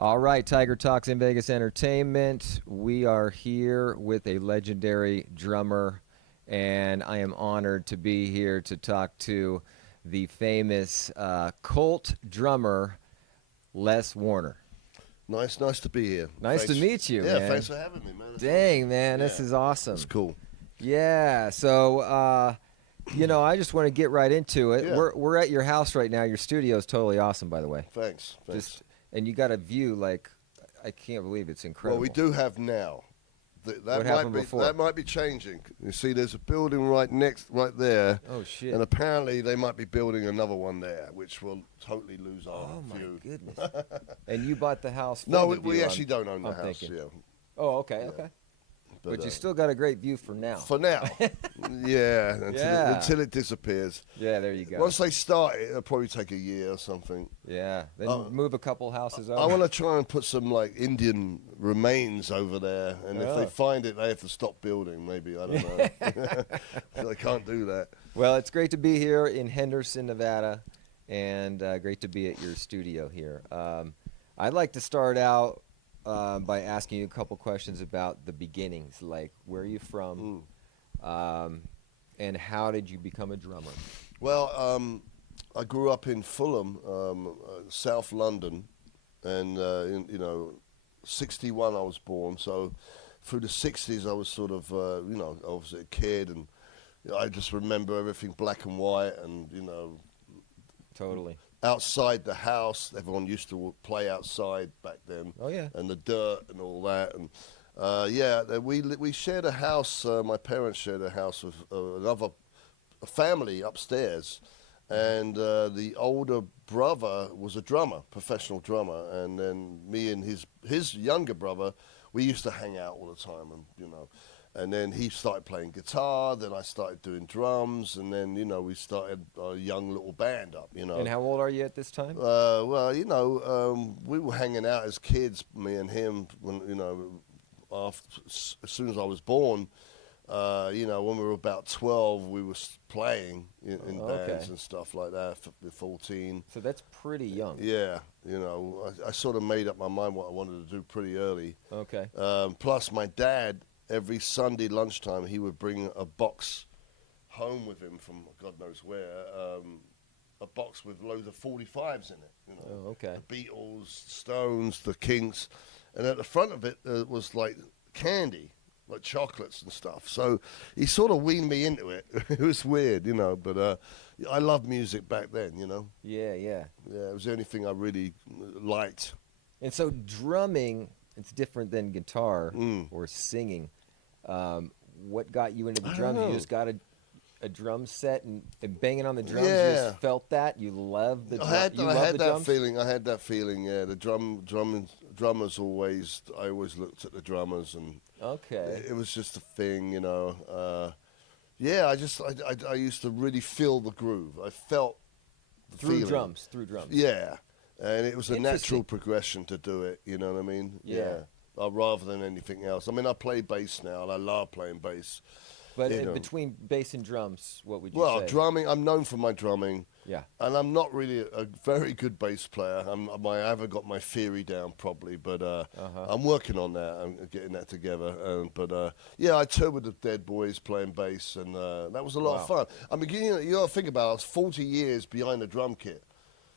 All right, Tiger Talks in Vegas Entertainment. We are here with a legendary drummer, and I am honored to be here to talk to the famous Colt drummer, Les Warner. Nice to be here. Nice to meet you, yeah, man. thanks for having me, man. Dang, man, Yeah, this is awesome. It's cool. Yeah, so, I just want to get right into it. Yeah. We're at your house right now. Your studio is totally awesome, by the way. Thanks. And you got a view like I can't believe it's incredible. Well, we do have now. What happened before? That might be changing. You see, there's a building right there. Oh shit! And apparently they might be building another one there, which will totally lose our view. My goodness! And you bought the house? For No, the we view, actually don't own the I'm house. thinking. Yeah. Oh, okay. But you still got a great view for now. For now, yeah. Until it disappears. Yeah, there you go. Once they start it, it'll probably take a year or something. Yeah, then move a couple houses over. I want to try and put some like Indian remains over there, and if they find it, they have to stop building. Maybe I don't know. They can't do that. Well, it's great to be here in Henderson, Nevada, and great to be at your studio here. I'd like to start out by asking you a couple questions about the beginnings, like where are you from, and how did you become a drummer? Well, I grew up in Fulham, South London, and in 61 I was born. So through the 60s I was sort of I was a kid, and I just remember everything black and white, and Totally. Outside the house, everyone used to play outside back then. Oh yeah. And the dirt and all that, and we shared a house. My parents shared a house with another family upstairs, and the older brother was a drummer, professional drummer, and then me and his younger brother, we used to hang out all the time, and then he started playing guitar, then I started doing drums, and then, we started a young little band up, And how old are you at this time? We were hanging out as kids, me and him, when, as soon as I was born, when we were about 12, we were playing in bands and stuff like that, 14. So that's pretty young. Yeah, I sort of made up my mind what I wanted to do pretty early. Okay. Plus, my dad, every Sunday lunchtime, he would bring a box home with him from God knows where, a box with loads of 45s in it. Oh, okay. The Beatles, Stones, the Kinks, and at the front of it was like candy, like chocolates and stuff. So he sort of weaned me into it. It was weird, but I loved music back then, Yeah. Yeah, it was the only thing I really liked. And so drumming, it's different than guitar or singing. What got you into the drums? You just got a drum set and banging on the drums. Yeah. You just felt that. You loved the drums. I had that feeling. Yeah, the drummers always. I always looked at the drummers, and it was just a thing, Yeah, I used to really feel the groove. I felt the through feeling. Through drums. Yeah, and it was a natural progression to do it. You know what I mean? Yeah. Rather than anything else. I mean, I play bass now, and I love playing bass. But between bass and drums, what would you say? Well, drumming, I'm known for my drumming. Yeah. And I'm not really a very good bass player. I haven't got my theory down properly, but I'm working on that. I'm getting that together. I toured with the Dead Boys playing bass, and that was a lot of fun. I mean, you got to think about it, I was 40 years behind the drum kit.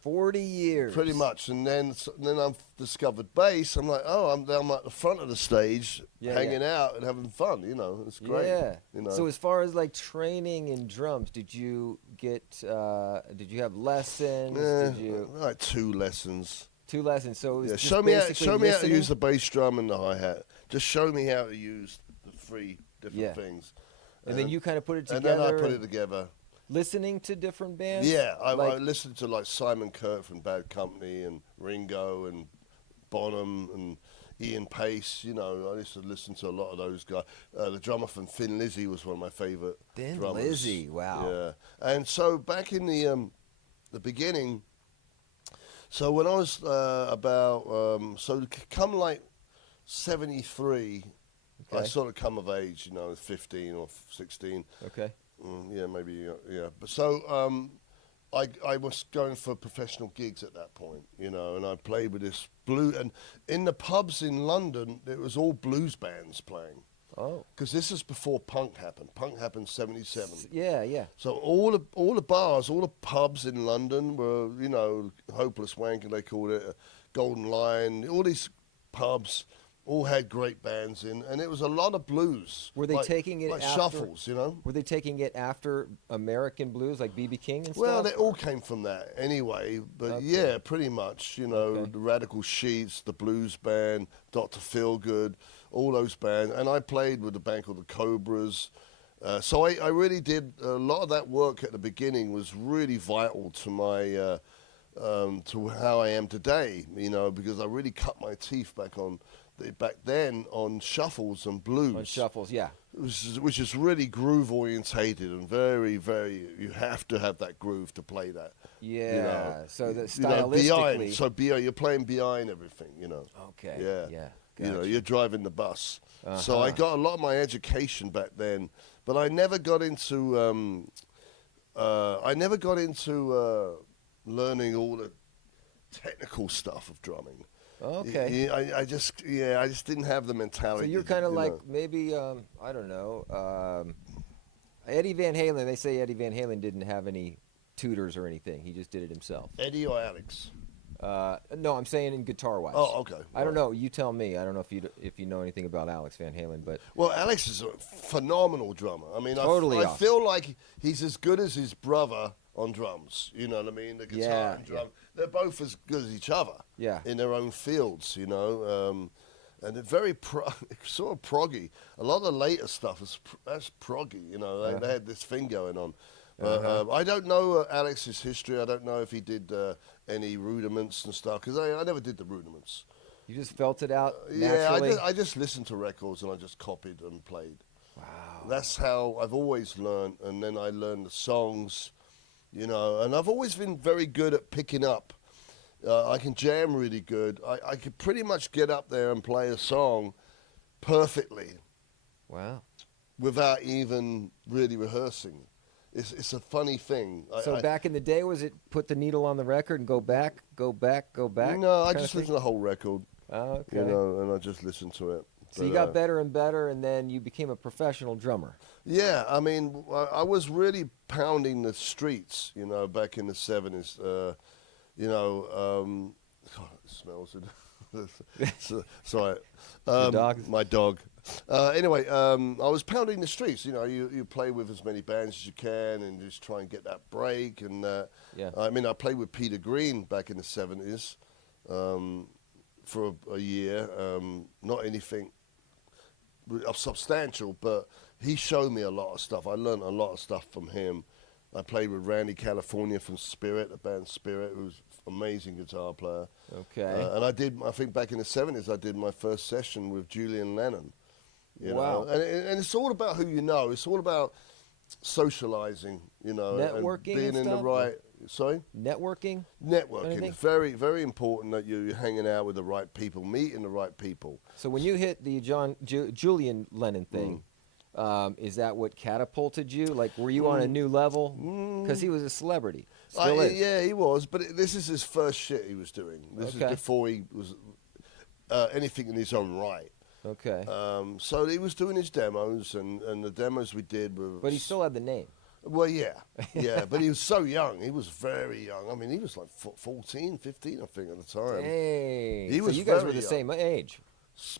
40 years. Pretty much. And then I've discovered bass. I'm like, I'm at the front of the stage, hanging out and having fun. It's great. Yeah. So as far as like training in drums, did you have lessons? Like 2 lessons. 2 lessons. So it was just show me how listening? to use the bass drum and the hi-hat. Just show me how to use the 3 different things. And then you kind of put it together. And then I put it together. Listening to different bands? Yeah, I listened to like Simon Kirke from Bad Company, and Ringo and Bonham and Ian Pace. I used to listen to a lot of those guys. The drummer from Thin Lizzy was one of my favorite Thin drummers. Lizzy, wow. Yeah, and so back in the beginning, so when I was come like 73, I sort of come of age, 15 or 16. Okay. Yeah, maybe, yeah. But so I was going for professional gigs at that point, you know, and I played with this blue. And in the pubs in London, it was all blues bands playing. Oh. Because this is before punk happened. Punk happened 77. Yeah, yeah. So all the bars, all the pubs in London were, you know, Hopeless Wanker, they called it, Golden Lion. All these pubs all had great bands in, and it was a lot of blues. Were they taking it like after, shuffles, you know? Were they taking it after American blues, like B.B. King and Well, stuff? they all came from that anyway. But Okay. yeah, pretty much, you know, Okay. the Radical Sheets, the Blues Band, Dr. Feelgood, all those bands. And I played with a band called the Cobras. So I really did a lot of that work at the beginning was really vital to my to how I am today, you know, because I really cut my teeth back then on shuffles and blues. On shuffles, yeah. Which is really groove orientated and very, very. You have to have that groove to play that. Yeah. You know, So that you know, behind. stylistically. So you're playing behind everything. You know. Okay. Yeah. Yeah. You know, Gotcha. you're driving the bus. So I Uh-huh. got a lot of my education back then, but I never got into. Learning all the technical stuff of drumming. Okay. I just didn't have the mentality. So you're kind of you like know. maybe I don't know. Eddie Van Halen. They say Eddie Van Halen didn't have any tutors or anything. He just did it himself. Eddie or Alex. No, I'm saying in guitar wise. Oh, okay. I don't know. You tell me. I don't know if you know anything about Alex Van Halen, but Well, Alex is a phenomenal drummer. I mean, Totally I off. feel like he's as good as his brother on drums. You know what I mean? The guitar Yeah, and drum. They're both as good as each other. Yeah. In their own fields, you know. And they're very sort of proggy. A lot of the later stuff that's proggy. You know, they had this thing going on. I don't know Alex's history. I don't know if he did any rudiments and stuff because I never did the rudiments. you just felt it out Yeah, naturally. I just listened to records and I just copied and played. Wow. That's how I've always learned, and then I learned the songs, you know, and I've always been very good at picking up. I can jam really good. I could pretty much get up there and play a song perfectly Wow. without even really rehearsing. It's a funny thing. So back in the day, was it put the needle on the record and go back, go back, go back? No, I kinda just thing? listened to the whole record, Oh, okay. you know, and I just listened to it. So you got better and better, and then you became a professional drummer. Yeah, I mean, I was really pounding the streets, you know, back in the 70s. You know, God, it smells it. Sorry. dog? My dog. Anyway, I was pounding the streets. You know, you play with as many bands as you can and just try and get that break. And Yeah. I mean, I played with Peter Green back in the 70s for a year. Not anything substantial, but he showed me a lot of stuff. I learned a lot of stuff from him. I played with Randy California from Spirit, the band Spirit, who's an amazing guitar player. Okay. And I think back in the 70s, I did my first session with Julian Lennon. You Wow. know? And it's all about who you know. It's all about socializing, you know. Networking and being and in the stuff? right... Sorry? Networking? Networking. Anything? It's very, very important that you're hanging out with the right people, meeting the right people. So when you hit the Julian Lennon thing, is that what catapulted you? Like, were you on a new level? Because he was a celebrity. Still is. Yeah, he was, but this is his first shit he was doing. This is Okay. before he was anything in his own right. Okay. So he was doing his demos, and the demos we did were... But he still had the name. Well, yeah, but he was so young. He was very young. I mean, he was like 14, 15, I think, at the time. Dang. He So was you guys were very the young. same age.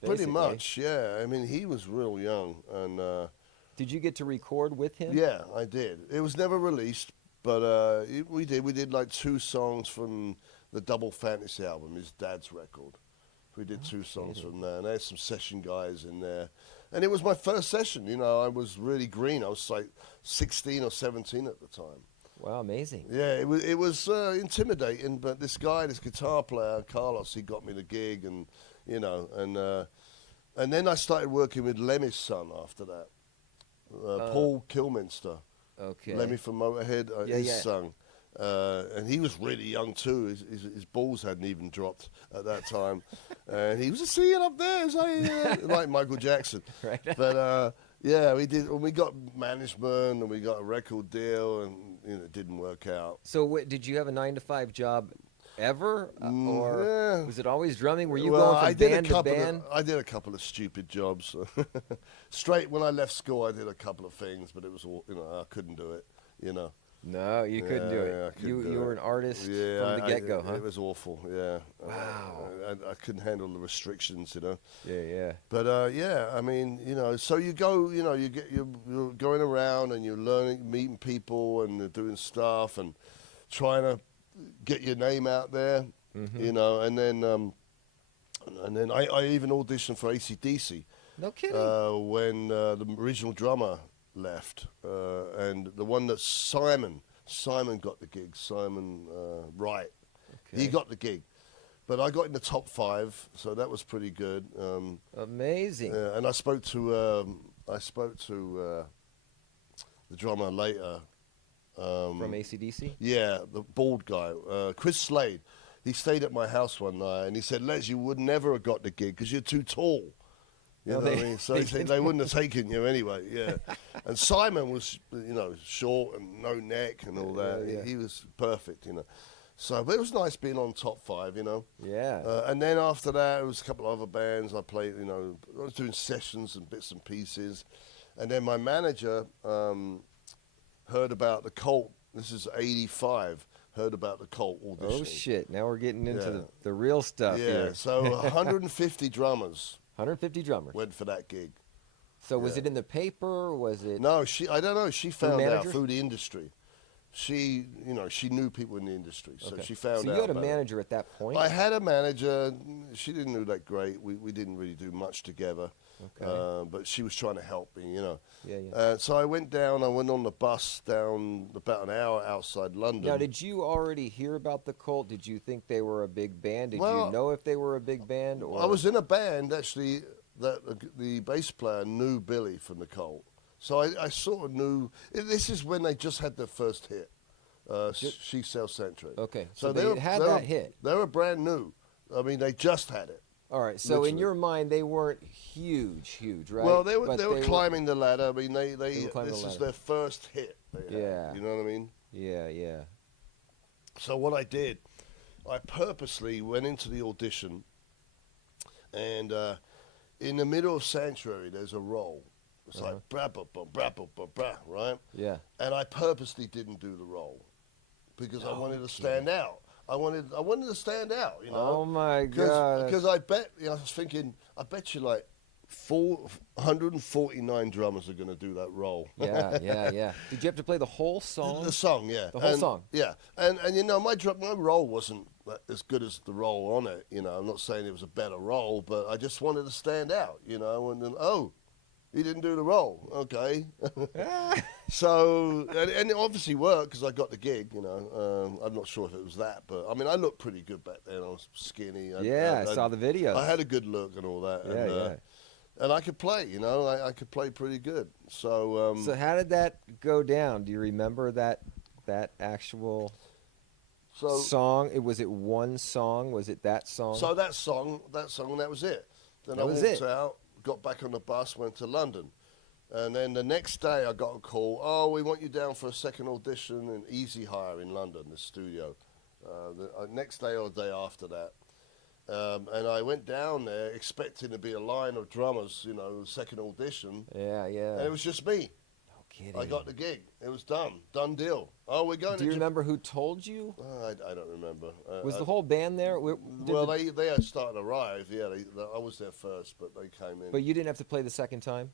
Pretty basically. much, yeah. I mean, he was real young, and... Did you get to record with him? Yeah, I did. It was never released, but we did. We did like 2 songs from the Double Fantasy album, his dad's record. We did 2 songs from there, and there's some session guys in there. And it was my first session, you know. I was really green. I was like 16 or 17 at the time. Wow, amazing. Yeah, it was intimidating, but this guy, this guitar player, Carlos, he got me the gig, and you know, and then I started working with Lemmy's son after that. Paul Kilminster, Okay. Lemmy from Motorhead, Yeah, his yeah. son. And he was really young too. His balls hadn't even dropped at that time. And he was just singing up there, it was like Michael Jackson. Right. But yeah, we did. And we got management, and we got a record deal, and it didn't work out. So did you have a 9 to 5 job ever, or Yeah. was it always drumming? Were you Well, going I from did band a to couple. band? I did a couple of stupid jobs. Straight when I left school, I did a couple of things, but it was all I couldn't do it. You know. No, you couldn't do it. Yeah, I couldn't do You were it. an artist Yeah, from the get-go, huh? It was awful. Yeah. Wow. I couldn't handle the restrictions. Yeah, yeah. But yeah, I mean, so you go, you're going around and you're learning, meeting people, and doing stuff and trying to get your name out there, Mm-hmm. and then I even auditioned for AC/DC No kidding. when the original drummer left, and the one that Simon got the gig. Simon Wright, Okay. he got the gig. But I got in the top 5, so that was pretty good. Amazing. And I spoke to the drummer later. From AC/DC? Yeah, the bald guy, Chris Slade. He stayed at my house one night, and he said, "Les, you would never have got the gig because you're too tall." You No, know what I mean? So he said they wouldn't have taken you anyway. Yeah. And Simon was, short and no neck and all that. Yeah. He was perfect. So, but it was nice being on top 5. Yeah. And then after that, it was a couple of other bands I played. I was doing sessions and bits and pieces, and then my manager heard about the Cult. This is '85. Heard about the Cult auditioning. Oh shit! Now we're getting into Yeah. the real stuff Yeah. here. So 150 drummers 150 drummers. went for that gig. So was Yeah. it in the paper? Was it? No, I don't know. She found out managers? through the industry. She knew people in the industry, so Okay. she found out. So you had a about it. manager at that point. I had a manager. She didn't do that great. We didn't really do much together. Okay. But she was trying to help me, Yeah, yeah. So I went down. I went on the bus down about an hour outside London. Now, did you already hear about the Cult? Did you think they were a big band? Did Well, you know if they were a big band? Or I was in a band actually that the bass player knew Billy from the Cult. So I sort of knew. This is when they just had their first hit. She Sells Centric. Okay, So so they had that hit. They were brand new. I mean, they just had it. All right. So in literally. your mind, they weren't huge, right? Well, they were But they were climbing the ladder. I mean, they were climbing this the is ladder. their first hit. They had, Yeah. you know what I mean. Yeah, yeah. So what I did, I purposely went into the audition, and in the middle of Sanctuary, there's a roll. It's like bra bra bra bra bra bra, right? Yeah. And I purposely didn't do the roll because I wanted to stand out. I wanted to stand out, Oh my God. Because I bet, I was thinking, I bet you like 149 drummers are going to do that roll. Yeah, yeah, yeah. Did you have to play the whole song? The song, yeah. The whole song? Yeah. And my roll wasn't as good as the roll on it, I'm not saying it was a better roll, but I just wanted to stand out, and then, he didn't do the roll. Okay. So, and it obviously worked because I got the gig, I'm not sure if it was that, but I mean, I looked pretty good back then. I was skinny. Yeah, I saw the videos. I had a good look and all that. Yeah, and, yeah. And I could play, I could play pretty good. So, So how did that go down? Do you remember that actual song? Was it one song? Was it that song? So that song, and that was it. Then That I was walked it. out, got back on the bus, went to London. And then the next day I got a call, we want you down for a second audition in Easy Hire in London, the studio. The next day or the day after that. And I went down there expecting to be a line of drummers, second audition. Yeah, yeah. And it was just me. No kidding. I got the gig. It was done deal. We're going Do to you remember who told you? I don't remember. Was the whole band there? They had started to arrive. Yeah, I was there first, but they came in. But you didn't have to play the second time?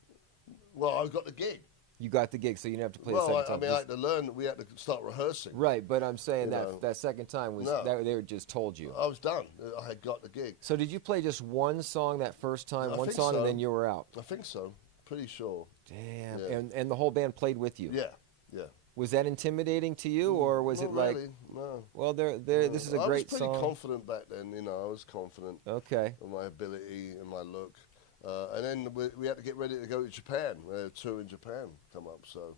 Well, I got the gig. You got the gig, so you didn't have to play the Well, second I time. mean, I had to learn. We had to start rehearsing. Right, but I'm saying You know. that second time was No. they were just told you. I was done. I had got the gig. So did you play just one song that first time, I one think song, so. and then you were out? I think so. Pretty sure. Damn. Yeah. And the whole band played with you. Yeah, yeah. Was that intimidating to you, or was Not it like, really, no. well, No. this is a great I was pretty song? confident back then. I was confident Okay. of my ability and my look. And then we had to get ready to go to Japan. We had a tour in Japan come up. So